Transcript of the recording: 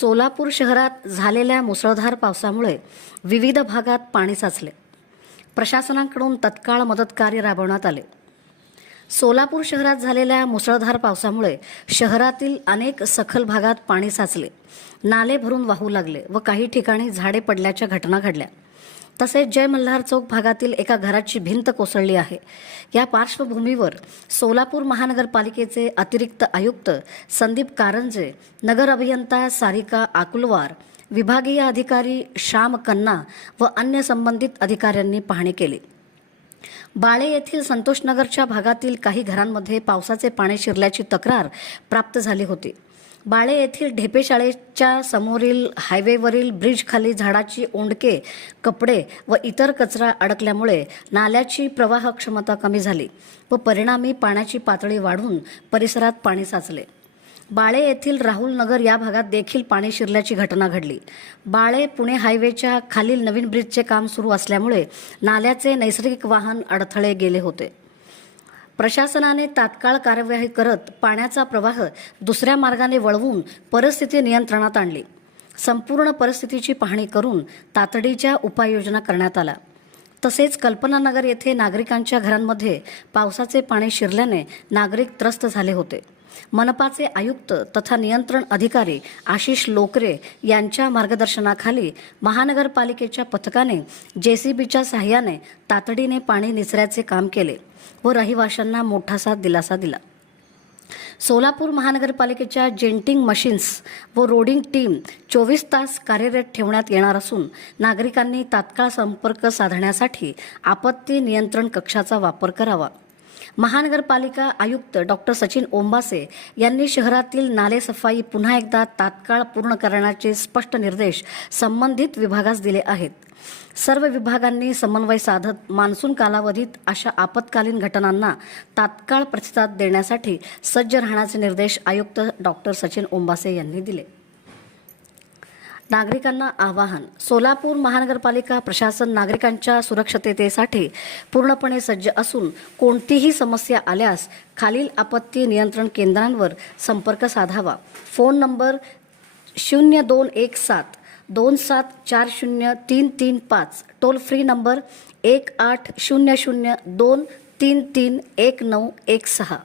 सोलापूर शहरात झालेल्या मुसळधार पावसामुळे विविध भागात पाणी साचले. प्रशासनाकडून तत्काळ मदत कार्य राबवण्यात आले. सोलापूर शहरात झालेल्या मुसळधार पावसामुळे शहरातील अनेक सखल भागात पाणी साचले. नाले भरून वाहू लागले व काही ठिकाणी झाडे पडल्याच्या घटना घडल्या. तसेच जय मल्हार चौक भागातील एका घराची भिंत कोसळली आहे. या पार्श्वभूमीवर सोलापूर महानगरपालिकेचे अतिरिक्त आयुक्त संदीप कारंजे नगर अभियंता सारिका आकुलवार विभागीय अधिकारी श्याम कन्ना व अन्य संबंधित अधिकाऱ्यांनी पाहणी केली. बाळे येथील संतोषनगरच्या भागातील काही घरांमध्ये पावसाचे पाणी शिरल्याची तक्रार प्राप्त झाली होती. बाळे येथील ढेपे शाळेच्या समोरील हायवेवरील ब्रिजखाली झाडाची ओंडके कपडे व इतर कचरा अडकल्यामुळे नाल्याची प्रवाह क्षमता कमी झाली व परिणामी पाण्याची पातळी वाढून परिसरात पाणी साचले. बाळे येथील राहुल नगर या भागात देखील पाणी शिरल्याची घटना घडली. बाळे पुणे हायवेच्या खालील नवीन ब्रिजचे काम सुरू असल्यामुळे नाल्याचे नैसर्गिक वाहन अडथळे गेले होते. प्रशासनाने तात्काळ कार्यवाही करत पाण्याचा प्रवाह दुसऱ्या मार्गाने वळवून परिस्थिती नियंत्रणात आणली. संपूर्ण परिस्थितीची पाहणी करून तातडीच्या उपाययोजना करण्यात आल्या. तसेच कल्पनानगर येथे नागरिकांच्या घरांमध्ये पावसाचे पाणी शिरल्याने नागरिक त्रस्त झाले होते. मनपाचे आयुक्त तथा नियंत्रण अधिकारी आशिष लोकरे यांच्या मार्गदर्शनाखाली महानगरपालिकेच्या पथकाने जेसीबीच्या सहाय्याने तातडीने पाणी निचऱ्याचे काम केले व रहिवाशांना मोठासा दिलासा दिला. सोलापूर महानगरपालिकेच्या जेंटिंग मशीन्स व रोडिंग टीम चोवीस तास कार्यरत ठेवण्यात येणार असून नागरिकांनी तात्काळ संपर्क साधण्यासाठी आपत्ती नियंत्रण कक्षाचा वापर करावा. महानगरपालिका आयुक्त डॉक्टर सचिन ओंबासे यांनी शहरातील नाले सफाई पुन्हा एकदा तात्काळ पूर्ण करण्याचे स्पष्ट निर्देश संबंधित विभागास दिले आहेत. सर्व विभागांनी समन्वय साधत मान्सून कालावधीत अशा आपत्कालीन घटनांना तात्काळ प्रतिसाद देण्यासाठी सज्ज राहण्याचे निर्देश आयुक्त डॉक्टर सचिन ओंबासे यांनी दिले. नागरिकांना आवाहन. सोलापूर महानगरपालिका प्रशासन नागरिकांच्या सुरक्षिततेसाठी पूर्णपणे सज्ज असून कोणतीही समस्या आल्यास खालील आपत्ती नियंत्रण केंद्रांवर संपर्क साधावा. फोन नंबर शून्य दोन एक सात दोन सात चार शून्य तीन तीन पाच टोल फ्री नंबर एक आठ शून्य शून्य दोन तीन तीन एक नऊ एक सहा.